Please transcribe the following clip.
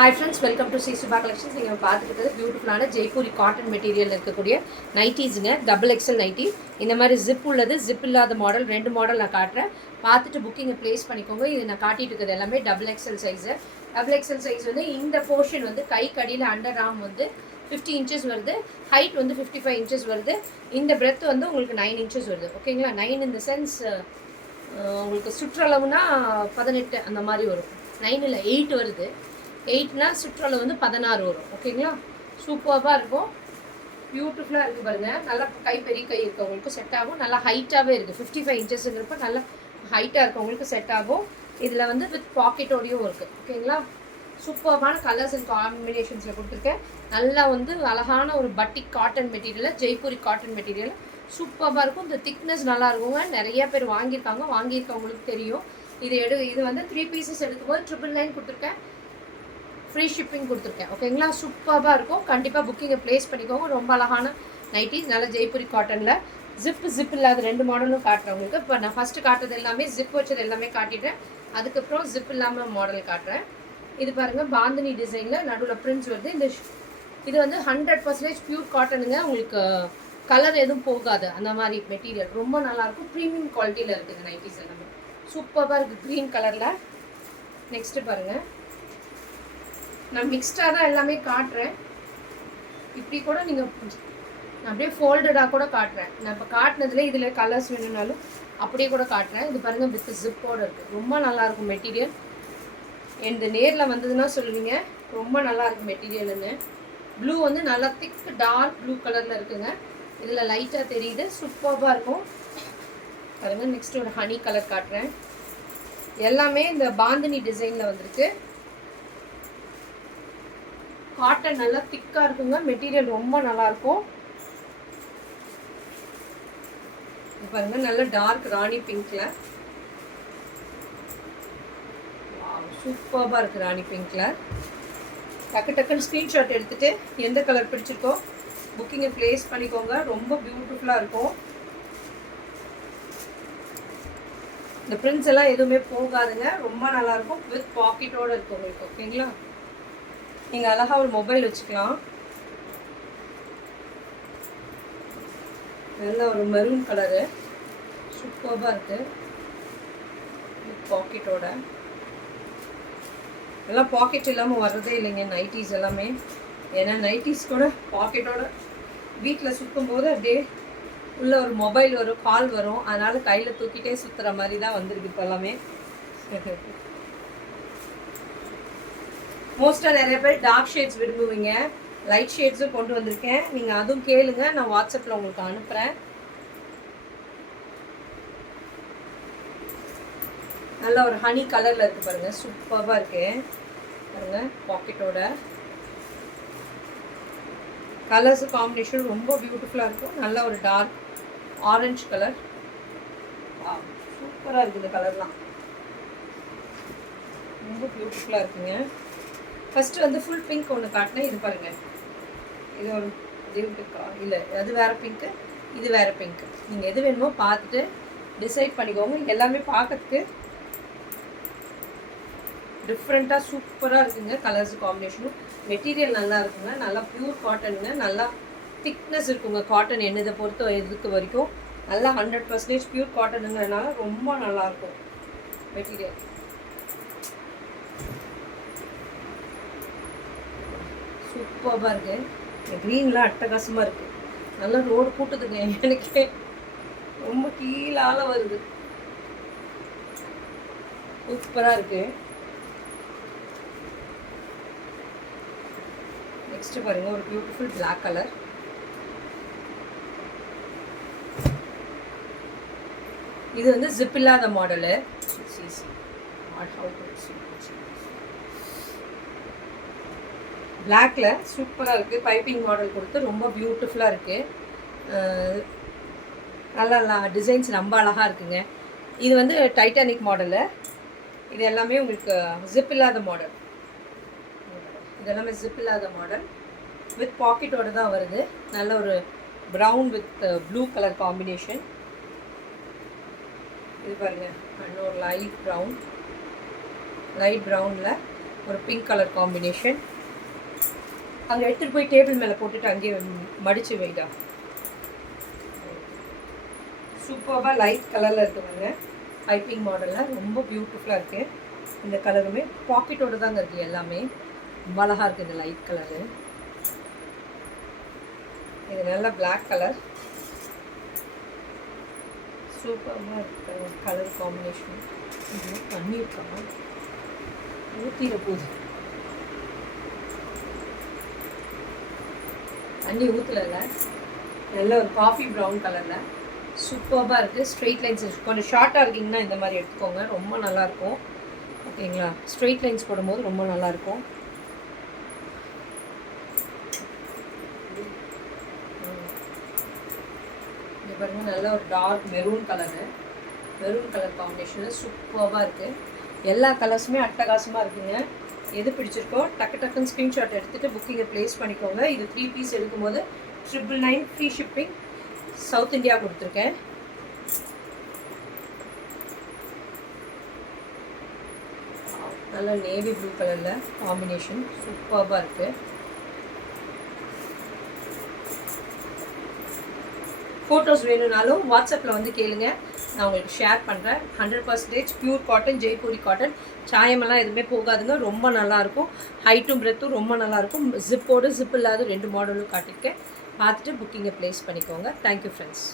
Hi friends, welcome to C Subha Collections. நீங்கள் பார்த்துட்டு பியூட்டிஃபுல்லான ஜெய்ப்பூரி காட்டன் மெட்டீரியல் இருக்கக்கூடிய நைட்டிஸுங்க. Double XL nightie. இந்த மாதிரி ஜிப் உள்ளது, ஜிப் இல்லாத மாடல், ரெண்டு மாடல் நான் காட்டுறேன். பார்த்துட்டு புக்கிங்கை ப்ளேஸ் பண்ணிக்கோங்க. இது நான் காட்டிட்டு இருக்கிறது எல்லாமே double XL size. Double XL size வந்து இந்த போர்ஷன் வந்து கை கடியில் அண்டர் ஆர்ம் வந்து 50 inches வருது, ஹைட் வந்து 55 inches வருது. இந்த பிரெத் வந்து உங்களுக்கு 9 inches வருது. ஓகேங்களா? 9 இந்த சென்ஸ் உங்களுக்கு சுற்றளவுனா 18 அந்த மாதிரி வரும். 9 இல்லை 8 வருது. 8னா சுற்றளவு வந்து 16 வரும். ஓகேங்களா? சூப்பராக இருக்கும், பியூட்டிஃபுல்லாக இருக்குது பாருங்கள். நல்லா கை பெரிய கை இருக்கவங்களுக்கு செட் ஆகும். நல்லா ஹைட்டாகவே இருக்குது. 55 inchesங்கிறப்ப நல்லா ஹைட்டாக இருக்கவங்களுக்கு செட் ஆகும். இதில் வந்து வித் பாக்கெட்டோடையும் இருக்குது. ஓகேங்களா? சூப்பரான கலர்ஸ் அண்ட் காம்பினேஷன்ஸில் கொடுத்துருக்கேன். நல்லா வந்து அழகான ஒரு பட்டிக் காட்டன் மெட்டீரியலில், ஜெய்ப்பூரி காட்டன் மெட்டீரியல் சூப்பராக இருக்கும். இந்த திக்னஸ் நல்லா இருக்குங்க. நிறைய பேர் வாங்கியிருக்கவங்களுக்கு தெரியும். இது வந்து 3 pieces எடுக்கும்போது 999 கொடுத்துருக்கேன். ஃப்ரீ ஷிப்பிங் கொடுத்துருக்கேன். ஓகேங்களா? சூப்பராக இருக்கும். கண்டிப்பாக புக்கிங்கை ப்ளேஸ் பண்ணிக்கோங்க. ரொம்ப அழகான நைட்டி, நல்ல ஜெய்ப்பூரி காட்டனில் ஜிப் இல்லாத ரெண்டு மாடலும் காட்டுறேன் உங்களுக்கு. இப்போ நான் ஃபஸ்ட்டு காட்டுறது எல்லாமே ஜிப் வச்சது எல்லாமே காட்டிட்டேன். அதுக்கப்புறம் ஜிப் இல்லாமல் மாடல் காட்டுறேன். இது பாருங்கள், பாந்தினி டிசைனில் நடுவில் பிரிண்ட்ஸ் வருது. இது வந்து 100% பியூர் காட்டனுங்க. உங்களுக்கு கலர் எதுவும் போகாது. அந்த மாதிரி மெட்டீரியல் ரொம்ப நல்லாயிருக்கும். ப்ரீமியம் குவாலிட்டியில் இருக்குது நைட்டிஸ் எல்லாமே. சூப்பராக இருக்குது க்ரீன் கலரில். நெக்ஸ்ட்டு பாருங்கள், நான் மிக்ஸ்டாக தான் எல்லாமே காட்டுறேன். இப்படி கூட நீங்கள் நான் அப்படியே ஃபோல்டடாக கூட காட்டுறேன். நான் இப்போ காட்டினதுல இதில் கலர்ஸ் வேணும்னாலும் அப்படியே கூட காட்டுறேன். இது பாருங்கள், வித் ஜிப்போடு இருக்குது. ரொம்ப நல்லாயிருக்கும் மெட்டீரியல். இந்த நேரில் வந்ததுன்னா சொல்லுவீங்க ரொம்ப நல்லாயிருக்கும் மெட்டீரியலுன்னு. ப்ளூ வந்து நல்லா திக் டார்க் ப்ளூ கலரில் இருக்குங்க. இதில் லைட்டாக தெரியுது. சூப்பராக இருக்கும் பாருங்கள். நெக்ஸ்ட் ஒரு ஹனி கலர் காட்டுறேன். எல்லாமே இந்த பாந்தினி டிசைனில் வந்திருக்கு. காட்டன் நல்லா திக்காக இருக்குங்க. மெட்டீரியல் ரொம்ப நல்லாயிருக்கும். பாருங்க, நல்ல டார்க் ராணி பிங்க்ல சூப்பராக இருக்குது. ராணி பிங்க்ல டக்குன்னு ஸ்க்ரீன்ஷாட் எடுத்துகிட்டு எந்த கலர் பிடிச்சிருக்கோ புக்கிங்கை ப்ளேஸ் பண்ணிக்கோங்க. ரொம்ப பியூட்டிஃபுல்லாக இருக்கும். இந்த பிரிண்ட்ஸ் எல்லாம் எதுவுமே போகாதுங்க. ரொம்ப நல்லாயிருக்கும். வித் பாக்கெட்டோடு இருக்கும் உங்களுக்கு. ஓகேங்களா? நீங்கள் அழகாக ஒரு மொபைல் வச்சுக்கலாம். நல்ல ஒரு மெரூன் கலரு சூப்பராக இருக்குது. பாக்கெட்டோட எல்லாம் பாக்கெட் இல்லாமல் வர்றதே இல்லைங்க நைட்டிஸ் எல்லாமே. ஏன்னா நைட்டிஸ் கூட பாக்கெட்டோட வீட்டில் சுற்றும்போது அப்படியே உள்ள ஒரு மொபைல் வரும், கால் வரும். அதனால் கையில் தூக்கிட்டே சுற்றுற மாதிரி தான் வந்திருக்கு இப்போ எல்லாமே. மோஸ்ட்டாக நிறைய பேர் டார்க் ஷேட்ஸ் விரும்புவீங்க. லைட் ஷேட்ஸும் கொண்டு வந்திருக்கேன். நீங்கள் அதுவும் கேளுங்க, நான் வாட்ஸ்அப்பில் உங்களுக்கு அனுப்புகிறேன். நல்ல ஒரு ஹனி கலரில் இருக்குது பாருங்கள். சூப்பராக இருக்கு பாருங்கள். பாக்கெட்டோட கலர்ஸு காம்பினேஷன் ரொம்ப பியூட்டிஃபுல்லாக இருக்கும். நல்ல ஒரு டார்க் ஆரஞ்சு கலர். சூப்பராக இருக்குது இந்த கலர்லாம். ரொம்ப பியூட்டிஃபுல்லாக இருக்குங்க. ஃபஸ்ட்டு வந்து ஃபுல் பிங்க் ஒன்று காட்டினேன். இது பாருங்கள், இது ஒரு இருக்கா இல்லை, அது வேறு பிங்க்கு, இது வேறு பிங்க்கு. நீங்கள் எது வேணுமோ பார்த்துட்டு டிசைட் பண்ணிக்கோங்க. எல்லாமே பார்க்கறதுக்கு டிஃப்ரெண்ட்டாக சூப்பராக இருக்குங்க. கலர்ஸ் காம்பினேஷனும் மெட்டீரியல் நல்லா இருக்குங்க. நல்லா ப்யூர் காட்டனுங்க. நல்லா திக்னஸ் இருக்குங்க காட்டன் என்னதை பொறுத்த இதுக்கு வரைக்கும். நல்லா 100% ப்யூர் காட்டனுங்கிறதுனால ரொம்ப நல்லாயிருக்கும் மெட்டீரியல். சூப்பராக இருக்குது. க்ரீன்லாம் அட்டகாசமாக இருக்குது. நல்லா ரோடு கூட்டுதுங்க. எனக்கே ரொம்ப கீழால வருது. சூப்பராக இருக்குது. நெக்ஸ்ட்டு பாருங்கள், ஒரு பியூட்டிஃபுல் பிளாக் கலர். இது வந்து ஜிப் இல்லாத மாடலு. பிளாக்ல சூப்பராக இருக்குது. பைப்பிங் மாடல் கொடுத்து ரொம்ப பியூட்டிஃபுல்லாக இருக்குது. நல்லா டிசைன்ஸ் ரொம்ப அழகாக இருக்குங்க. இது வந்து டைட்டானிக் மாடலு. இது எல்லாமே உங்களுக்கு ஜிப் இல்லாத மாடல். இது எல்லாமே ஜிப் இல்லாத மாடல். வித் பாக்கெட்டோடு தான் வருது. நல்ல ஒரு brown with blue colour combination. இது பாருங்கள், இன்னொரு லைட் ப்ரௌனில் ஒரு பிங்க் கலர் காம்பினேஷன். அங்கே எடுத்துகிட்டு போய் டேபிள் மேலே போட்டுட்டு அங்கேயே மடித்து வைடா. சூப்பராக லைட் கலரில் இருக்குதுங்க, பைப்பிங் மாடலில் ரொம்ப பியூட்டிஃபுல்லாக இருக்குது. இந்த கலருமே பாக்கெட்டோடு தாங்க இருக்குது, எல்லாமே ரொம்ப அழகாக இருக்குது இந்த லைட் கலரு. இது நல்ல பிளாக் கலர், சூப்பராக இருக்கு கலர் காம்பினேஷன். இது தண்ணி இருக்காங்க, ஊற்றிட போகுது, தண்ணி ஊற்றலை. நல்ல ஒரு காஃபி ப்ரௌன் கலரில் சூப்பராக இருக்குது. ஸ்ட்ரெயிட் லைன்ஸ் கொஞ்சம் ஷார்ட்டாக இருக்கீங்கன்னா இந்த மாதிரி எடுத்துக்கோங்க, ரொம்ப நல்லாயிருக்கும். ஓகேங்களா, ஸ்ட்ரெயிட் லைன்ஸ் போடும்போது ரொம்ப நல்லாயிருக்கும். இது பாருங்கள், நல்ல ஒரு dark maroon colour, maroon colour காம்பினேஷனில் சூப்பராக இருக்குது. எல்லா கலர்ஸுமே அட்டகாசமாக இருக்குங்க. எது பிடிச்சிருக்கோ டக்கு டக்குன்னு ஸ்க்ரீன்ஷாட் எடுத்துகிட்டு புக்கிங்கை ப்ளேஸ் பண்ணிக்கோங்க. இது 3 பீஸ் எடுக்கும்போது 999 ஃப்ரீ ஷிப்பிங், சவுத் இந்தியா கொடுத்துருக்கேன். நல்ல நேவி ப்ளூ கலரில் காம்பினேஷன் சூப்பராக இருக்குது. ஃபோட்டோஸ் வேணும்னாலும் வாட்ஸ்அப்பில் வந்து கேளுங்க, நான் உங்களுக்கு ஷேர் பண்ணுறேன். 100% பியூர் காட்டன், ஜெய்ப்பூரி காட்டன், சாயமெல்லாம் எதுவுமே போகாதுங்க. ரொம்ப நல்லாயிருக்கும், ஹைட்டும் பிரெத்தும் ரொம்ப நல்லாயிருக்கும். ஜிப்போடு ஜிப் இல்லாத 2 மாடலும் காட்டியிருக்கேன். பார்த்துட்டு புக்கிங்கை ப்ளேஸ் பண்ணிக்கோங்க. Thank you friends.